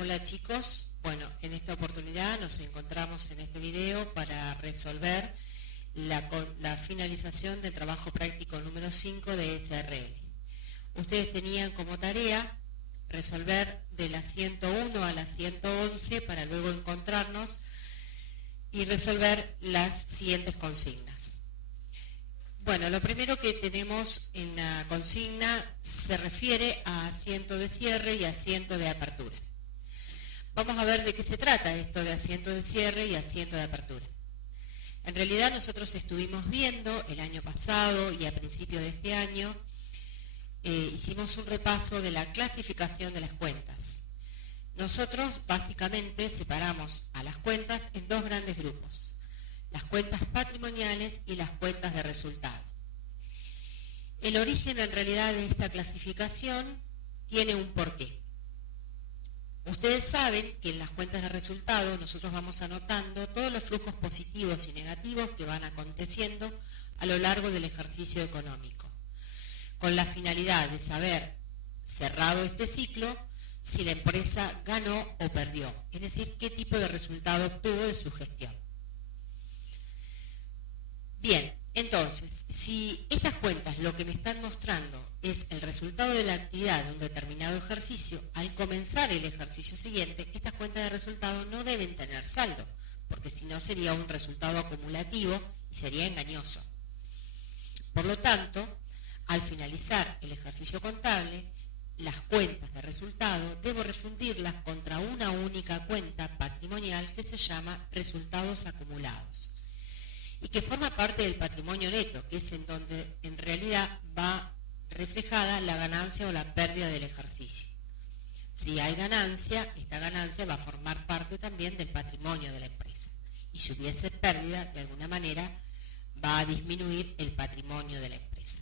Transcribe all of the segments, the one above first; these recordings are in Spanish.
Hola chicos, bueno, en esta oportunidad nos encontramos en este video para resolver la finalización del trabajo práctico número 5 de SRL. Ustedes tenían como tarea resolver de la 101 a la 111 para luego encontrarnos y resolver las siguientes consignas. Bueno, lo primero que tenemos en la consigna se refiere a asiento de cierre y asiento de apertura. Vamos a ver de qué se trata esto de asiento de cierre y asiento de apertura. En realidad nosotros estuvimos viendo el año pasado y a principio de este año, hicimos un repaso de la clasificación de las cuentas. Nosotros básicamente separamos a las cuentas en dos grandes grupos, las cuentas patrimoniales y las cuentas de resultado. El origen en realidad de esta clasificación tiene un porqué. Ustedes saben que en las cuentas de resultado nosotros vamos anotando todos los flujos positivos y negativos que van aconteciendo a lo largo del ejercicio económico, con la finalidad de saber, cerrado este ciclo, si la empresa ganó o perdió, es decir, qué tipo de resultado obtuvo de su gestión. Bien, entonces, si estas cuentas lo que me están mostrando es el resultado de la actividad de un determinado ejercicio, al comenzar el ejercicio siguiente, estas cuentas de resultado no deben tener saldo, porque si no sería un resultado acumulativo y sería engañoso. Por lo tanto, al finalizar el ejercicio contable, las cuentas de resultado debo refundirlas contra una única cuenta patrimonial que se llama resultados acumulados y que forma parte del patrimonio neto, que es en donde en realidad va reflejada la ganancia o la pérdida del ejercicio. Si hay ganancia, esta ganancia va a formar parte también del patrimonio de la empresa. Y si hubiese pérdida, de alguna manera, va a disminuir el patrimonio de la empresa.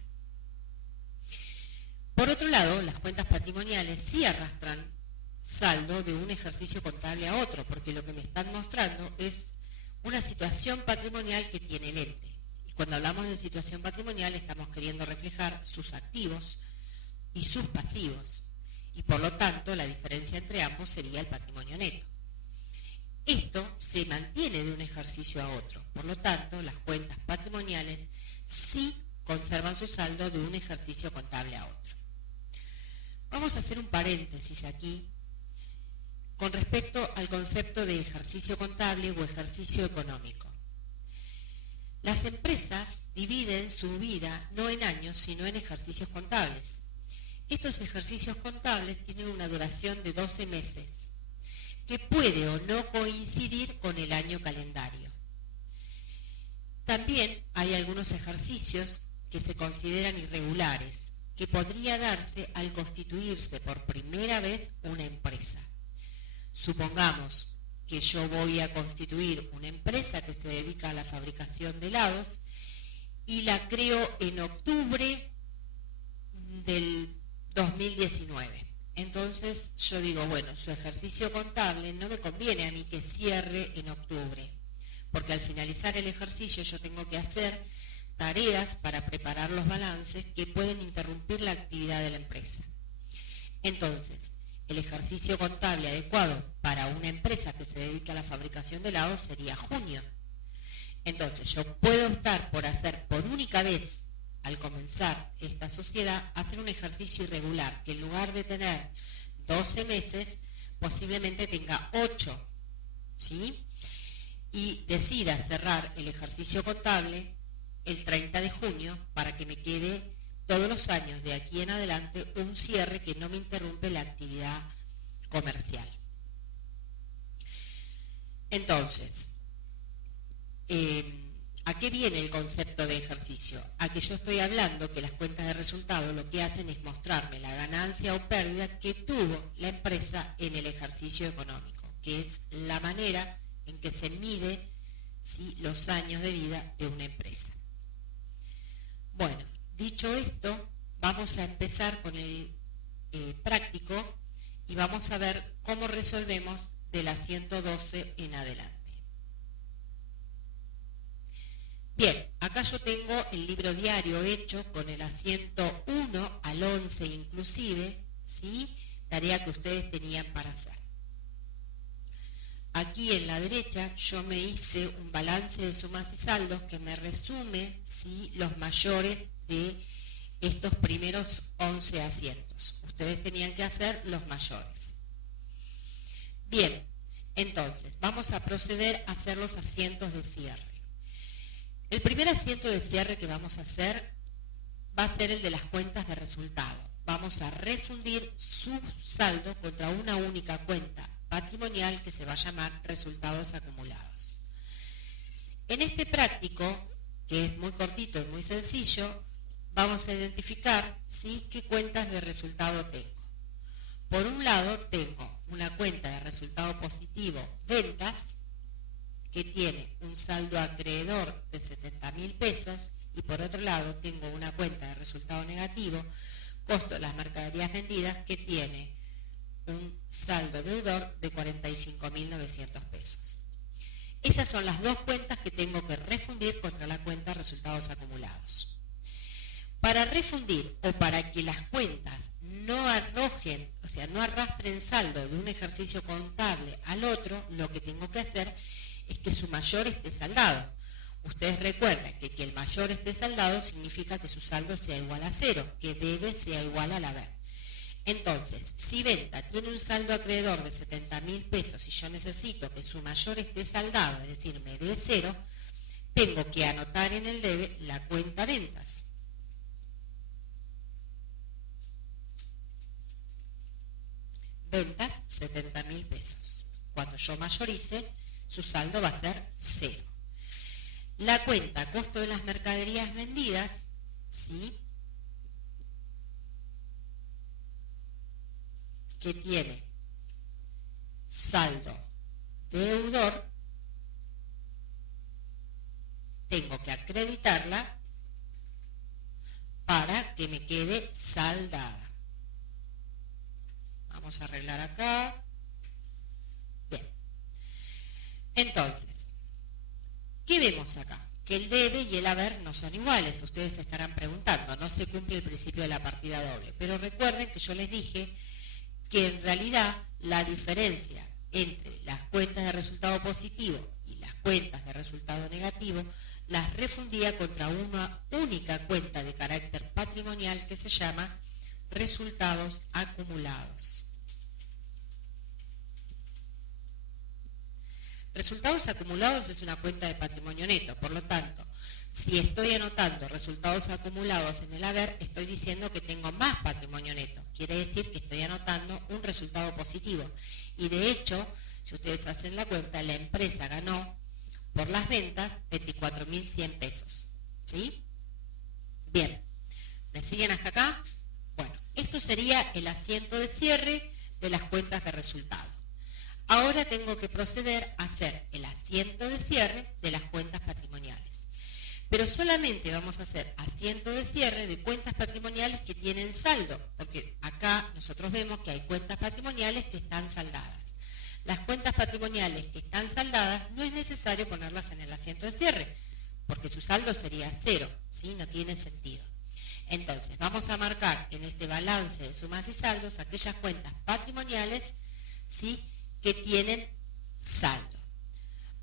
Por otro lado, las cuentas patrimoniales sí arrastran saldo de un ejercicio contable a otro, porque lo que me están mostrando es una situación patrimonial que tiene el ente. Y cuando hablamos de situación patrimonial estamos queriendo reflejar sus activos y sus pasivos. Y por lo tanto la diferencia entre ambos sería el patrimonio neto. Esto se mantiene de un ejercicio a otro. Por lo tanto, las cuentas patrimoniales sí conservan su saldo de un ejercicio contable a otro. Vamos a hacer un paréntesis aquí con respecto al concepto de ejercicio contable o ejercicio económico. Las empresas dividen su vida no en años, sino en ejercicios contables. Estos ejercicios contables tienen una duración de 12 meses, que puede o no coincidir con el año calendario. También hay algunos ejercicios que se consideran irregulares, que podría darse al constituirse por primera vez una empresa. Supongamos que yo voy a constituir una empresa que se dedica a la fabricación de helados y la creo en octubre del 2019. Entonces yo digo, bueno, su ejercicio contable no me conviene a mí que cierre en octubre, porque al finalizar el ejercicio yo tengo que hacer tareas para preparar los balances que pueden interrumpir la actividad de la empresa. Entonces, el ejercicio contable adecuado para una empresa que se dedica a la fabricación de helados sería junio. Entonces, yo puedo optar por hacer por única vez, al comenzar esta sociedad, hacer un ejercicio irregular, que en lugar de tener 12 meses, posiblemente tenga 8, ¿sí? Y decida cerrar el ejercicio contable el 30 de junio para que me quede todos los años de aquí en adelante un cierre que no me interrumpe la actividad comercial. Entonces, ¿a qué viene el concepto de ejercicio? A que yo estoy hablando que las cuentas de resultado lo que hacen es mostrarme la ganancia o pérdida que tuvo la empresa en el ejercicio económico, que es la manera en que se mide, ¿sí?, los años de vida de una empresa. Bueno, dicho esto, vamos a empezar con el práctico y vamos a ver cómo resolvemos de la 112 en adelante. Bien, acá yo tengo el libro diario hecho con el asiento 1 al 11 inclusive, ¿sí? Tarea que ustedes tenían para hacer. aquí en la derecha yo me hice un balance de sumas y saldos que me resume, ¿sí?, los mayores de estos primeros 11 asientos. Ustedes tenían que hacer los mayores. Bien, entonces vamos a proceder a hacer los asientos de cierre. El primer asiento de cierre que vamos a hacer va a ser el de las cuentas de resultado. Vamos a refundir su saldo contra una única cuenta patrimonial que se va a llamar resultados acumulados. En este práctico, que es muy cortito y muy sencillo, vamos a identificar, ¿sí?, qué cuentas de resultado tengo. Por un lado tengo una cuenta de resultado positivo, ventas, que tiene un saldo acreedor de 70.000 pesos, y por otro lado tengo una cuenta de resultado negativo, costo de las mercaderías vendidas, que tiene un saldo deudor de 45.900 pesos. Esas son las dos cuentas que tengo que refundir contra la cuenta de resultados acumulados. Para refundir o para que las cuentas no arrojen, o sea, no arrastren saldo de un ejercicio contable al otro, lo que tengo que hacer es que su mayor esté saldado. Ustedes recuerdan que el mayor esté saldado significa que su saldo sea igual a 0, que debe sea igual al haber. Entonces, si venta tiene un saldo acreedor de 70.000 pesos y yo necesito que su mayor esté saldado, es decir, me dé 0, tengo que anotar en el debe la cuenta ventas. Ventas, 70.000 pesos. Cuando yo mayorice, su saldo va a ser 0. La cuenta costo de las mercaderías vendidas, ¿sí?, que tiene saldo deudor, tengo que acreditarla para que me quede saldada. Vamos a arreglar acá. Bien. Entonces, ¿qué vemos acá? Que el debe y el haber no son iguales. Ustedes se estarán preguntando, no se cumple el principio de la partida doble. Pero recuerden que yo les dije que en realidad la diferencia entre las cuentas de resultado positivo y las cuentas de resultado negativo las refundía contra una única cuenta de carácter patrimonial que se llama resultados acumulados. Resultados acumulados es una cuenta de patrimonio neto, por lo tanto, si estoy anotando resultados acumulados en el haber, estoy diciendo que tengo más patrimonio neto. Quiere decir que estoy anotando un resultado positivo. Y de hecho, si ustedes hacen la cuenta, la empresa ganó por las ventas 24.100 pesos. ¿Sí? Bien. ¿Me siguen hasta acá? Bueno, esto sería el asiento de cierre de las cuentas de resultado. Ahora tengo que proceder a hacer el asiento de cierre de las cuentas patrimoniales. Pero solamente vamos a hacer asiento de cierre de cuentas patrimoniales que tienen saldo, porque acá nosotros vemos que hay cuentas patrimoniales que están saldadas. Las cuentas patrimoniales que están saldadas no es necesario ponerlas en el asiento de cierre, porque su saldo sería 0, ¿sí? No tiene sentido. Entonces, vamos a marcar en este balance de sumas y saldos aquellas cuentas patrimoniales, ¿sí?, que tienen saldo.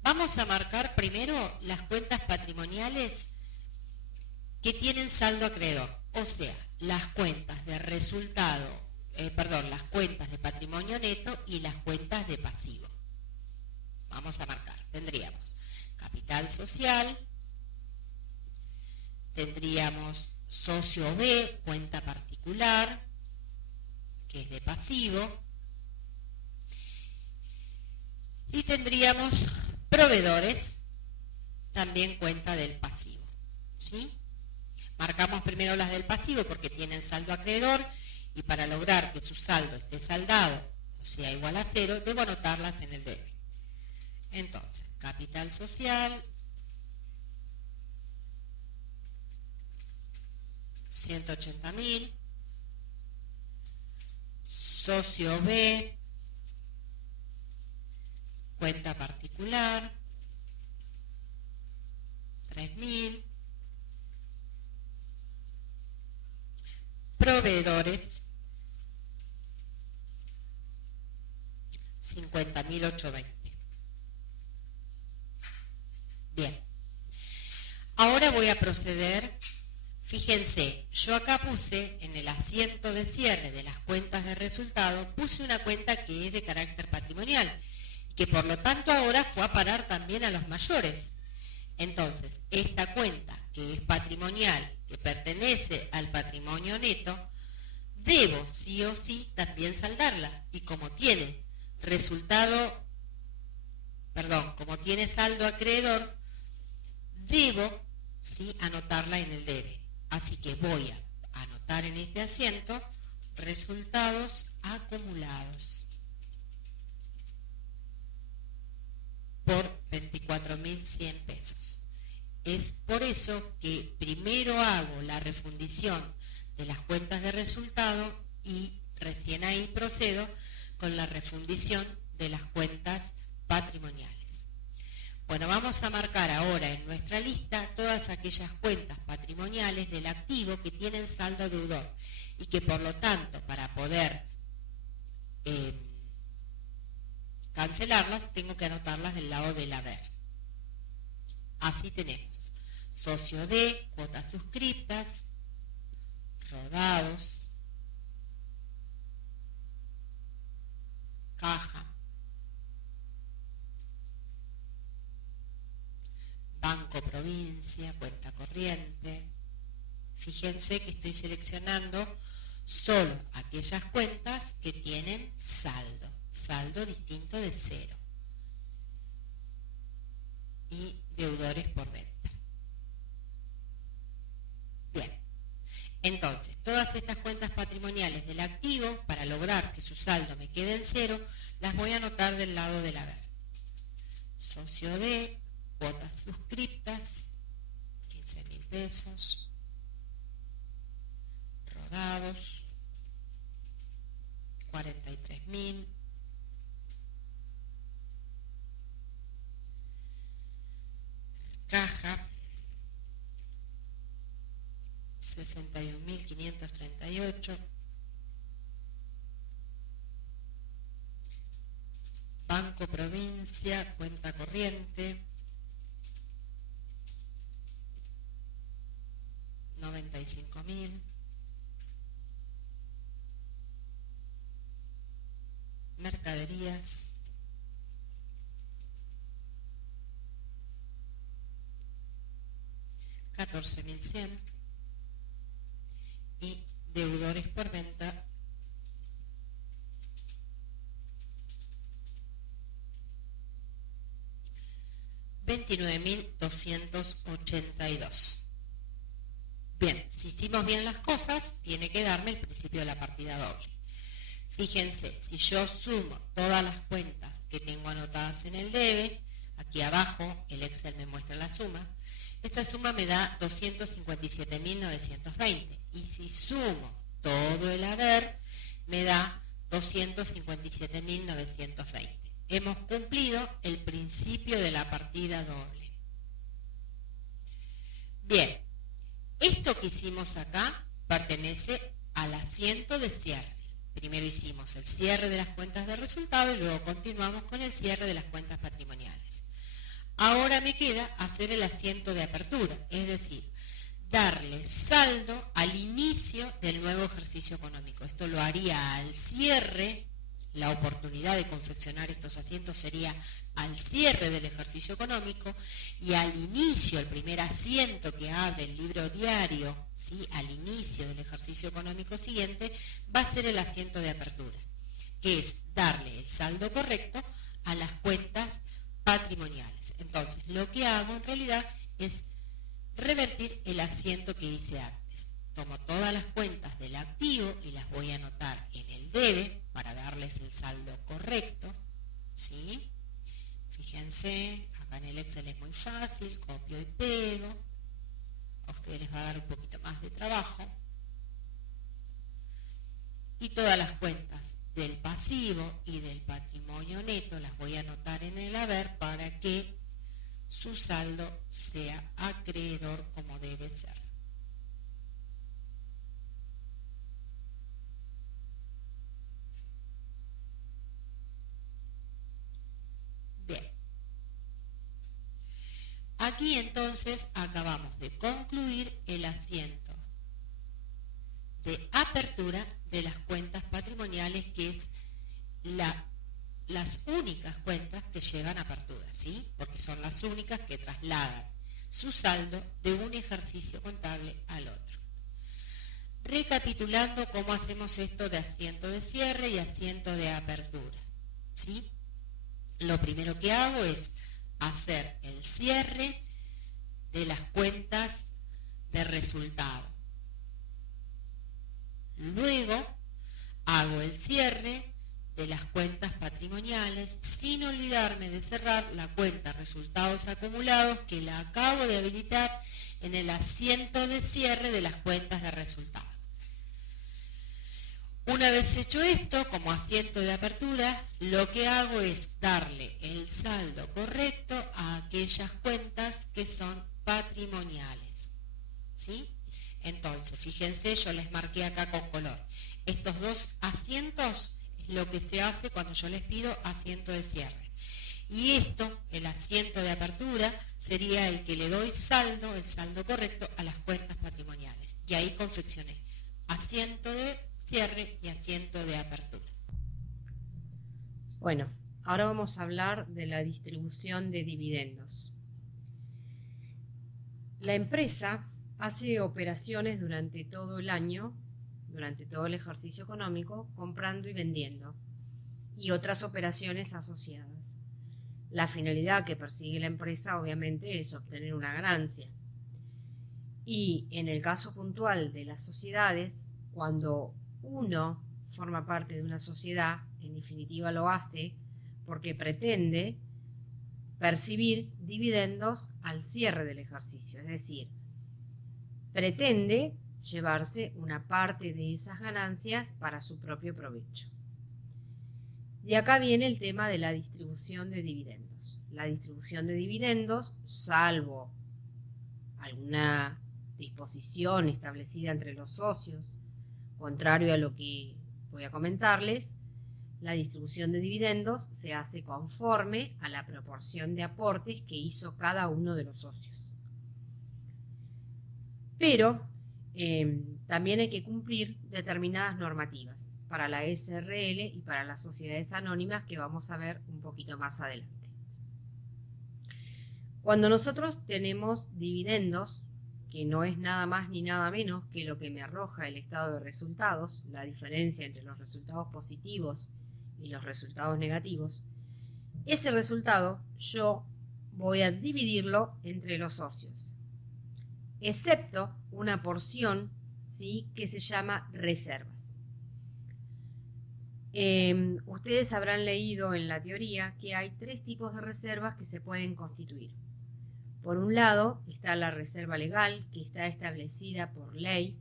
Vamos a marcar primero las cuentas patrimoniales que tienen saldo acreedor, o sea, las cuentas de resultado, las cuentas de patrimonio neto y las cuentas de pasivo. Vamos a marcar, tendríamos capital social, tendríamos socio B, cuenta particular, que es de pasivo, y tendríamos proveedores, también cuenta del pasivo, ¿sí? Marcamos primero las del pasivo porque tienen saldo acreedor y para lograr que su saldo esté saldado, o sea, igual a 0, debo anotarlas en el debe. Entonces, capital social, 180.000, socio B, cuenta particular, 3.000, proveedores, 50.820. voy a proceder? Fíjense, yo acá puse en el asiento de cierre de las cuentas de resultado, puse una cuenta que es de carácter patrimonial, que por lo tanto ahora fue a parar también a los mayores. Entonces, esta cuenta que es patrimonial, que pertenece al patrimonio neto, debo sí o sí también saldarla. Y como tiene como tiene saldo acreedor, debo sí anotarla en el debe. Así que voy a anotar en este asiento resultados acumulados por 24.100 pesos. Es por eso que primero hago la refundición de las cuentas de resultado y recién ahí procedo con la refundición de las cuentas patrimoniales. Bueno, vamos a marcar ahora en nuestra lista todas aquellas cuentas patrimoniales del activo que tienen saldo deudor y que por lo tanto para poder cancelarlas tengo que anotarlas del lado del haber. Así tenemos socio D, cuotas suscriptas, rodados, caja, Banco Provincia, cuenta corriente. Fíjense que estoy seleccionando solo aquellas cuentas que tienen saldo distinto de cero y deudores por venta. Bien, entonces todas estas cuentas patrimoniales del activo, para lograr que su saldo me quede en cero, las voy a anotar del lado del haber. Socio D, cuotas suscriptas, 15.000 pesos, rodados, 43.000, caja, 61.538, Banco Provincia, cuenta corriente, 95.000, mercaderías, 14.100 y deudores por venta, 29.282. Bien, si hicimos bien las cosas, tiene que darme el principio de la partida doble. Fíjense, si yo sumo todas las cuentas que tengo anotadas en el debe, aquí abajo el Excel me muestra la suma, esta suma me da 257.920. Y si sumo todo el haber, me da 257.920. Hemos cumplido el principio de la partida doble. Bien, esto que hicimos acá pertenece al asiento de cierre. Primero hicimos el cierre de las cuentas de resultado y luego continuamos con el cierre de las cuentas patrimoniales. Ahora me queda hacer el asiento de apertura, es decir, darle saldo al inicio del nuevo ejercicio económico. Esto lo haría al cierre. La oportunidad de confeccionar estos asientos sería al cierre del ejercicio económico y al inicio, el primer asiento que abre el libro diario, ¿sí? Al inicio del ejercicio económico siguiente, va a ser el asiento de apertura, que es darle el saldo correcto a las cuentas patrimoniales. Entonces, lo que hago en realidad es revertir el asiento que hice antes. Tomo todas las cuentas del activo y las voy a anotar en el debe para darles el saldo correcto, ¿sí? Fíjense, acá en el Excel es muy fácil, copio y pego. A ustedes les va a dar un poquito más de trabajo. Y todas las cuentas del pasivo y del patrimonio neto las voy a anotar en el haber para que su saldo sea acreedor como debe ser. Aquí entonces acabamos de concluir el asiento de apertura de las cuentas patrimoniales, que es las únicas cuentas que llevan a apertura, ¿sí? Porque son las únicas que trasladan su saldo de un ejercicio contable al otro. Recapitulando cómo hacemos esto de asiento de cierre y asiento de apertura, ¿sí? Lo primero que hago es hacer el cierre de las cuentas de resultado. Luego hago el cierre de las cuentas patrimoniales, sin olvidarme de cerrar la cuenta resultados acumulados, que la acabo de habilitar en el asiento de cierre de las cuentas de resultados. Una vez hecho esto, como asiento de apertura, lo que hago es darle el saldo correcto a aquellas cuentas que son patrimoniales, ¿sí? Entonces, fíjense, yo les marqué acá con color. Estos dos asientos es lo que se hace cuando yo les pido asiento de cierre. Y esto, el asiento de apertura, sería el que le doy saldo, el saldo correcto a las cuentas patrimoniales. Y ahí confeccioné asiento de cierre y asiento de apertura. Bueno, ahora vamos a hablar de la distribución de dividendos. La empresa hace operaciones durante todo el año, durante todo el ejercicio económico, comprando y vendiendo, y otras operaciones asociadas. La finalidad que persigue la empresa, obviamente, es obtener una ganancia. Y en el caso puntual de las sociedades, cuando uno forma parte de una sociedad, en definitiva lo hace porque pretende percibir dividendos al cierre del ejercicio, es decir, pretende llevarse una parte de esas ganancias para su propio provecho. De acá viene el tema de la distribución de dividendos. La distribución de dividendos, salvo alguna disposición establecida entre los socios, contrario a lo que voy a comentarles, la distribución de dividendos se hace conforme a la proporción de aportes que hizo cada uno de los socios. Pero también hay que cumplir determinadas normativas para la SRL y para las sociedades anónimas, que vamos a ver un poquito más adelante. Cuando nosotros tenemos dividendos, que no es nada más ni nada menos que lo que me arroja el estado de resultados, la diferencia entre los resultados positivos y los resultados negativos, ese resultado yo voy a dividirlo entre los socios, excepto una porción, ¿sí?, que se llama reservas. Ustedes habrán leído en la teoría que hay 3 tipos de reservas que se pueden constituir. Por un lado está la reserva legal, que está establecida por ley,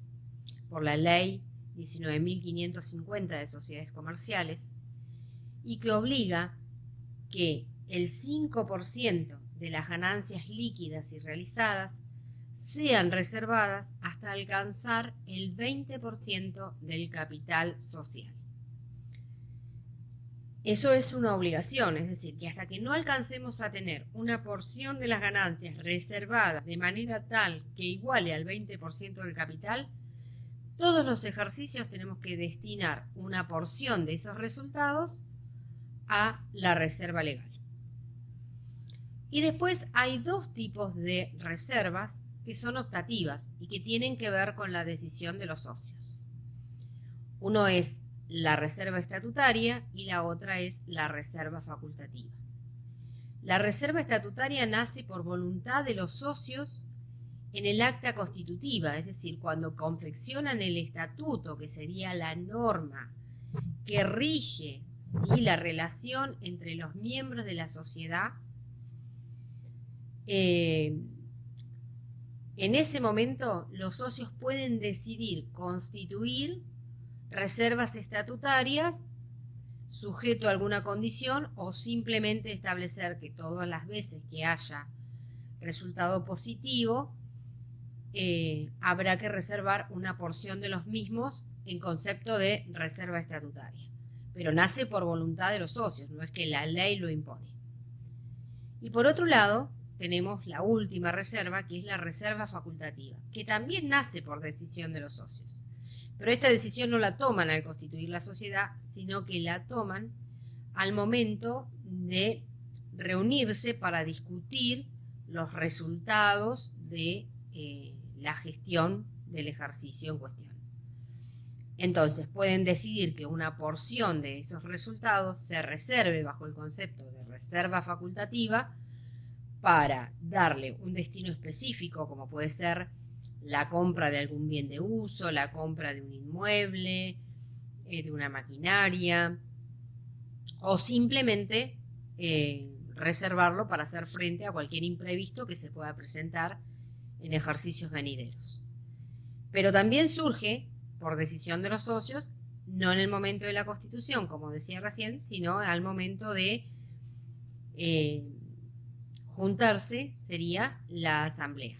por la ley 19.550 de sociedades comerciales, y que obliga que el 5% de las ganancias líquidas y realizadas sean reservadas hasta alcanzar el 20% del capital social. Eso es una obligación, es decir, que hasta que no alcancemos a tener una porción de las ganancias reservadas de manera tal que iguale al 20% del capital, todos los ejercicios tenemos que destinar una porción de esos resultados a la reserva legal. Y después hay 2 tipos de reservas que son optativas y que tienen que ver con la decisión de los socios. Uno es la reserva estatutaria y la otra es la reserva facultativa. La reserva estatutaria nace por voluntad de los socios en el acta constitutiva, es decir, cuando confeccionan el estatuto, que sería la norma que rige, ¿sí?, la relación entre los miembros de la sociedad. En ese momento los socios pueden decidir constituir reservas estatutarias sujeto a alguna condición o simplemente establecer que todas las veces que haya resultado positivo habrá que reservar una porción de los mismos en concepto de reserva estatutaria. Pero nace por voluntad de los socios, no es que la ley lo impone. Y por otro lado, tenemos la última reserva, que es la reserva facultativa, que también nace por decisión de los socios. Pero esta decisión no la toman al constituir la sociedad, sino que la toman al momento de reunirse para discutir los resultados de la gestión del ejercicio en cuestión. Entonces pueden decidir que una porción de esos resultados se reserve bajo el concepto de reserva facultativa para darle un destino específico, como puede ser la compra de algún bien de uso, la compra de un inmueble, de una maquinaria, o simplemente reservarlo para hacer frente a cualquier imprevisto que se pueda presentar en ejercicios venideros. Pero también surge por decisión de los socios, no en el momento de la constitución, como decía recién, sino al momento de juntarse, sería la asamblea.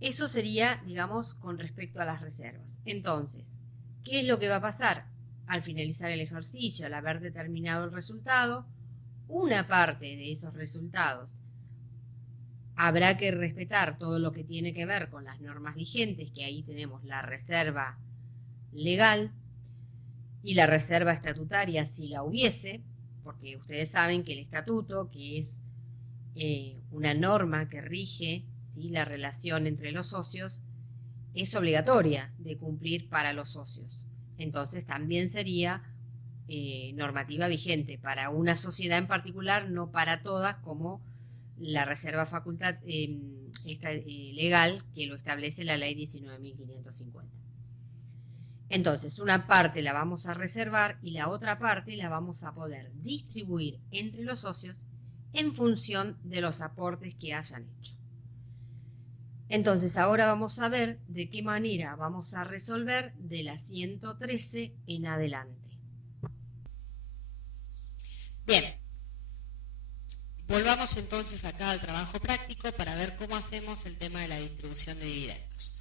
Eso sería, digamos, con respecto a las reservas. Entonces, ¿qué es lo que va a pasar? Al finalizar el ejercicio, al haber determinado el resultado, una parte de esos resultados habrá que respetar todo lo que tiene que ver con las normas vigentes, que ahí tenemos la reserva legal y la reserva estatutaria si la hubiese, porque ustedes saben que el estatuto, que es una norma que rige la relación entre los socios, es obligatoria de cumplir para los socios. Entonces también sería normativa vigente para una sociedad en particular, no para todas, como la reserva legal que lo establece la ley 19.550. Entonces, una parte la vamos a reservar y la otra parte la vamos a poder distribuir entre los socios en función de los aportes que hayan hecho. Entonces, ahora vamos a ver de qué manera vamos a resolver de la 113 en adelante. Bien. Volvamos entonces acá al trabajo práctico para ver cómo hacemos el tema de la distribución de dividendos.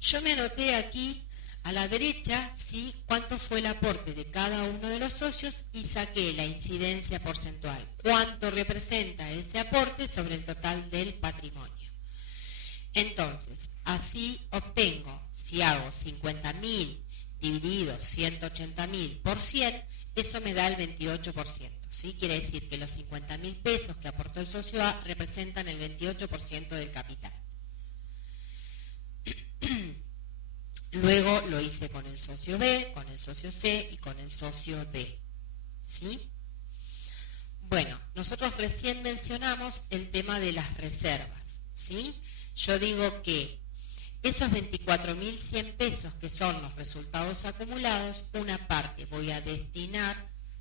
Yo me anoté aquí a la derecha, ¿sí?, cuánto fue el aporte de cada uno de los socios y saqué la incidencia porcentual. ¿Cuánto representa ese aporte sobre el total del patrimonio? Entonces, así obtengo, si hago 50.000 dividido 180.000 por 100, eso me da el 28%. ¿Sí? Quiere decir que los 50.000 pesos que aportó el socio A representan el 28% del capital. Luego lo hice con el socio B, con el socio C y con el socio D. ¿Sí? Bueno, nosotros recién mencionamos el tema de las reservas. ¿Sí? Yo digo que esos 24.100 pesos que son los resultados acumulados, una parte voy a destinar,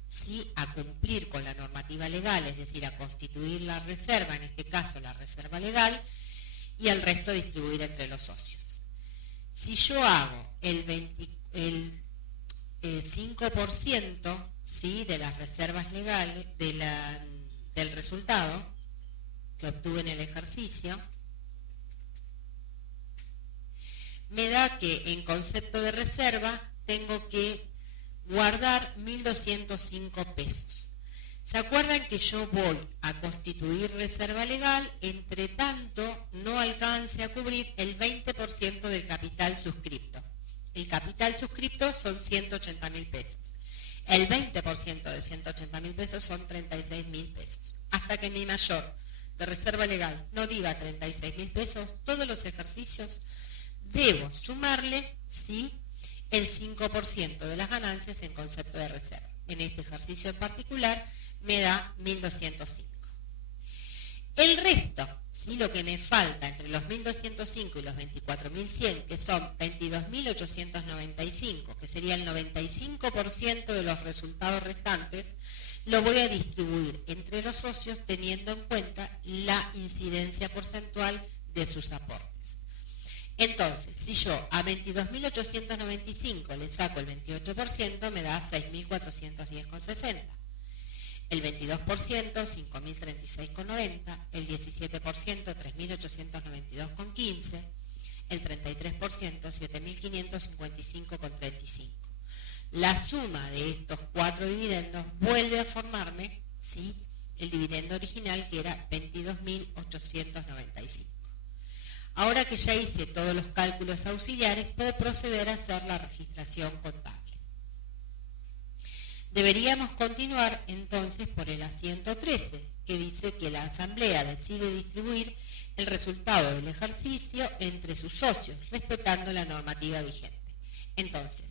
¿sí?, a cumplir con la normativa legal, es decir, a constituir la reserva, en este caso la reserva legal, y el resto distribuir entre los socios. Si yo hago el 5%, ¿sí?, de las reservas legales, del resultado que obtuve en el ejercicio, me da que en concepto de reserva tengo que guardar 1.205 pesos. ¿Se acuerdan que yo voy a constituir reserva legal? Entre tanto, no alcance a cubrir el 20% del capital suscripto. El capital suscripto son 180.000 pesos. El 20% de 180.000 pesos son 36.000 pesos. Hasta que mi mayor de reserva legal no diga 36.000 pesos, todos los ejercicios debo sumarle, ¿sí?, el 5% de las ganancias en concepto de reserva. En este ejercicio en particular me da 1.205. El resto, ¿sí?, lo que me falta entre los 1.205 y los 24.100, que son 22.895, que sería el 95% de los resultados restantes, lo voy a distribuir entre los socios teniendo en cuenta la incidencia porcentual de sus aportes. Entonces, si yo a 22.895 le saco el 28%, me da 6.410,60. El 22%, 5.036,90. El 17%, 3.892,15. El 33%, 7.555,35. la suma de estos 4 dividendos vuelve a formarme, ¿sí?, el dividendo original, que era 22.895. Ahora que ya hice todos los cálculos auxiliares, puedo proceder a hacer la registración contable. Deberíamos continuar entonces por el asiento 13, que dice que la asamblea decide distribuir el resultado del ejercicio entre sus socios, respetando la normativa vigente. Entonces,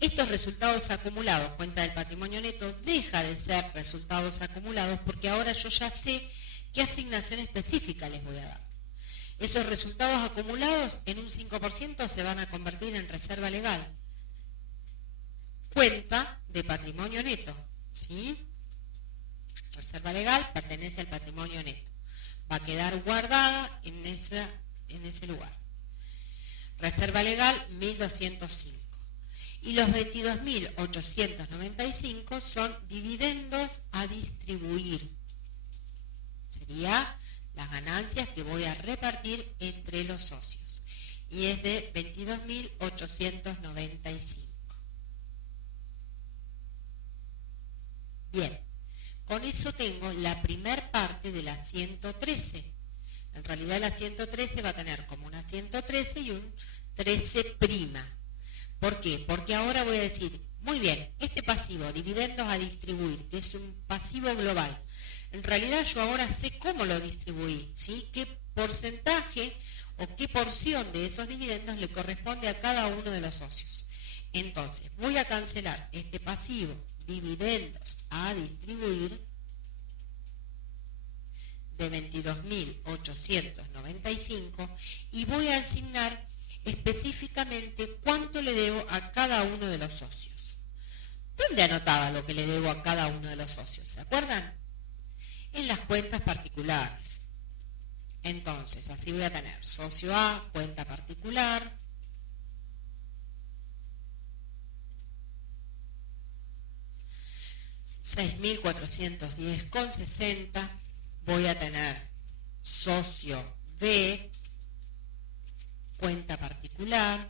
estos resultados acumulados, cuenta del patrimonio neto, deja de ser resultados acumulados porque ahora yo ya sé qué asignación específica les voy a dar. Esos resultados acumulados en un 5% se van a convertir en reserva legal. Cuenta de patrimonio neto, ¿sí? Reserva legal pertenece al patrimonio neto. Va a quedar guardada en ese lugar. Reserva legal 1.205. Y los 22.895 son dividendos a distribuir. Sería las ganancias que voy a repartir entre los socios. Y es de 22.895. Bien, con eso tengo la primer parte de la 113. En realidad la 113 va a tener como una 113 y un 13'. ¿Por qué? Porque ahora voy a decir, muy bien, este pasivo, dividendos a distribuir, que es un pasivo global, en realidad yo ahora sé cómo lo distribuí, ¿sí? ¿Qué porcentaje o qué porción de esos dividendos le corresponde a cada uno de los socios? Entonces, voy a cancelar este pasivo, dividendos a distribuir, de 22.895, y voy a asignar específicamente cuánto le debo a cada uno de los socios. ¿Dónde anotaba lo que le debo a cada uno de los socios? ¿Se acuerdan? En las cuentas particulares. Entonces, así voy a tener socio A, cuenta particular, $6.410,60. Voy a tener socio B, cuenta particular,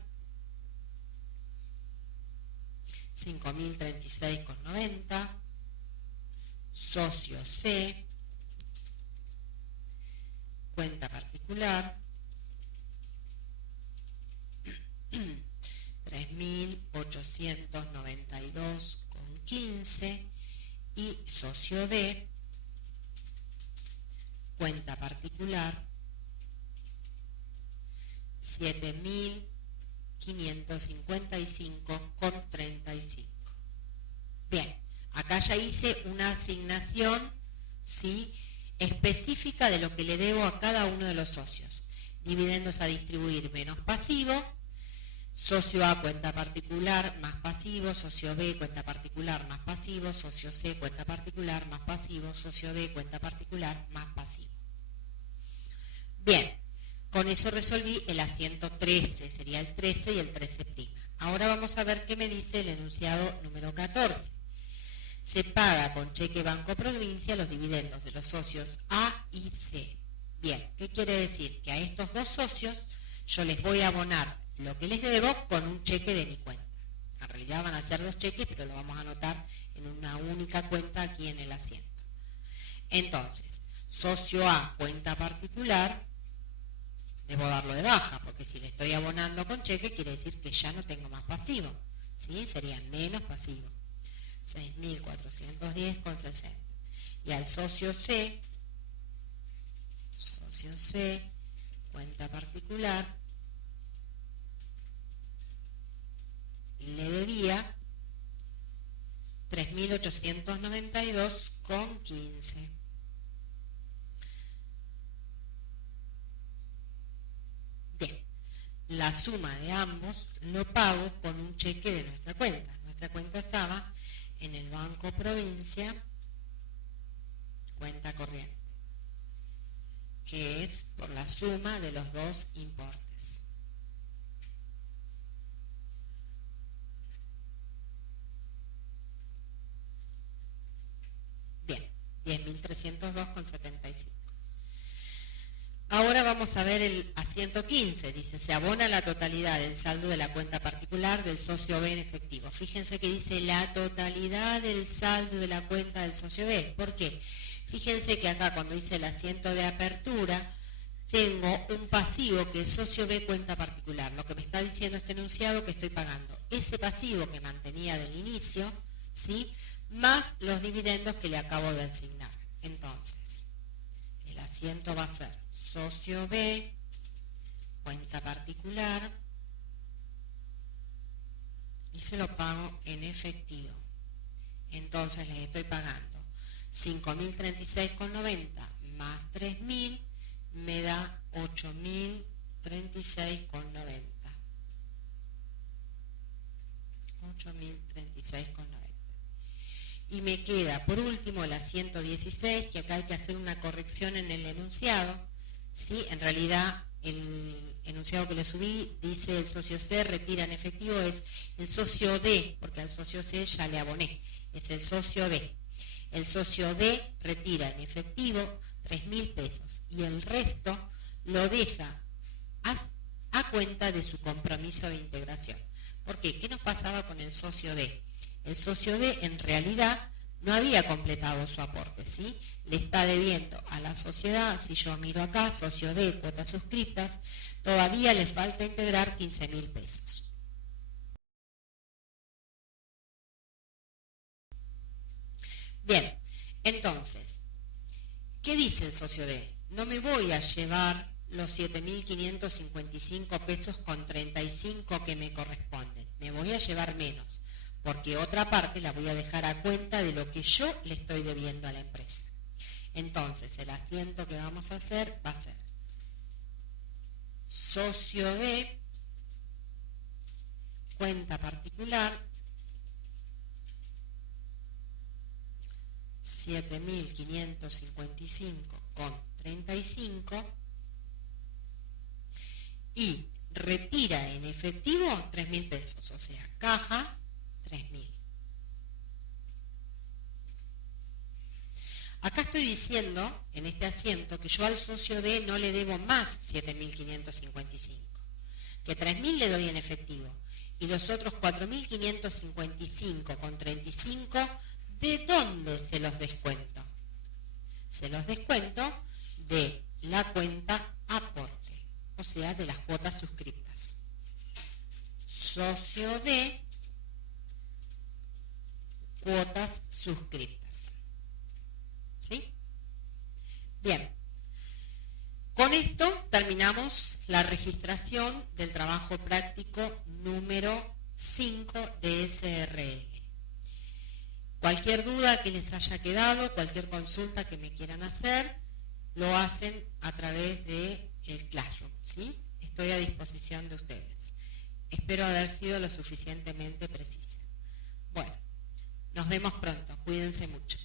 $5.036,90. Socio C, cuenta particular, $3.892,15. Y socio D, cuenta particular, $7.555,35. Bien, acá ya hice una asignación, ¿sí?, específica de lo que le debo a cada uno de los socios. Dividendos a distribuir menos pasivo, socio A, cuenta particular, más pasivo, socio B, cuenta particular, más pasivo, socio C, cuenta particular, más pasivo, socio D, cuenta particular, más pasivo. Bien, con eso resolví el asiento 13, sería el 13 y el 13'. Ahora vamos a ver qué me dice el enunciado número 14. Se paga con cheque Banco Provincia los dividendos de los socios A y C. Bien, ¿qué quiere decir? Que a estos dos socios yo les voy a abonar lo que les debo con un cheque de mi cuenta. En realidad van a ser 2 cheques, pero lo vamos a anotar en una única cuenta aquí en el asiento. Entonces, socio A, cuenta particular, debo darlo de baja, porque si le estoy abonando con cheque, quiere decir que ya no tengo más pasivo, ¿sí? Sería menos pasivo. 6.410,60. Y al socio C, cuenta particular, le debía 3.892,15. Bien, la suma de ambos lo pago con un cheque de nuestra cuenta. Nuestra cuenta estaba en el Banco Provincia, cuenta corriente, que es por la suma de los dos importes. Bien, 10.302,75. Ahora vamos a ver el asiento 15, dice, se abona la totalidad del saldo de la cuenta particular del socio B en efectivo. Fíjense que dice la totalidad del saldo de la cuenta del socio B. ¿Por qué? Fíjense que acá cuando dice el asiento de apertura, tengo un pasivo que es socio B cuenta particular. Lo que me está diciendo este enunciado que estoy pagando ese pasivo que mantenía del inicio, ¿sí?, más los dividendos que le acabo de asignar. Entonces, el asiento va a ser socio B, cuenta particular, y se lo pago en efectivo. Entonces les estoy pagando 5.036,90 más 3.000 me da 8.036,90. 8.036,90. Y me queda por último el asiento 16, que acá hay que hacer una corrección en el enunciado. ¿Sí? En realidad el enunciado que le subí dice el socio C retira en efectivo, es el socio D, porque al socio C ya le aboné, es el socio D. El socio D retira en efectivo 3.000 pesos y el resto lo deja a cuenta de su compromiso de integración. ¿Por qué? ¿Qué nos pasaba con el socio D? El socio D en realidad no había completado su aporte, ¿sí? Le está debiendo a la sociedad, si yo miro acá, socio D, cuotas suscriptas, todavía le falta integrar 15.000 pesos. Bien, entonces, ¿qué dice el socio D? No me voy a llevar los 7.555 pesos con 35 que me corresponden, me voy a llevar menos, porque otra parte la voy a dejar a cuenta de lo que yo le estoy debiendo a la empresa. Entonces, el asiento que vamos a hacer va a ser socio D, cuenta particular, 7.555,35 y retira en efectivo 3.000 pesos, o sea, caja 3.000. Acá estoy diciendo, en este asiento, que yo al socio D no le debo más 7.555, que 3.000 le doy en efectivo, y los otros 4.555,35, ¿de dónde se los descuento? Se los descuento de la cuenta aporte, o sea, de las cuotas suscriptas. Socio D, cuotas suscriptas. ¿Sí? Bien, con esto terminamos la registración del trabajo práctico número 5 de SRL. Cualquier duda que les haya quedado, cualquier consulta que me quieran hacer, lo hacen a través del Classroom, ¿sí? Estoy a disposición de ustedes. Espero haber sido lo suficientemente precisa. Bueno, nos vemos pronto. Cuídense mucho.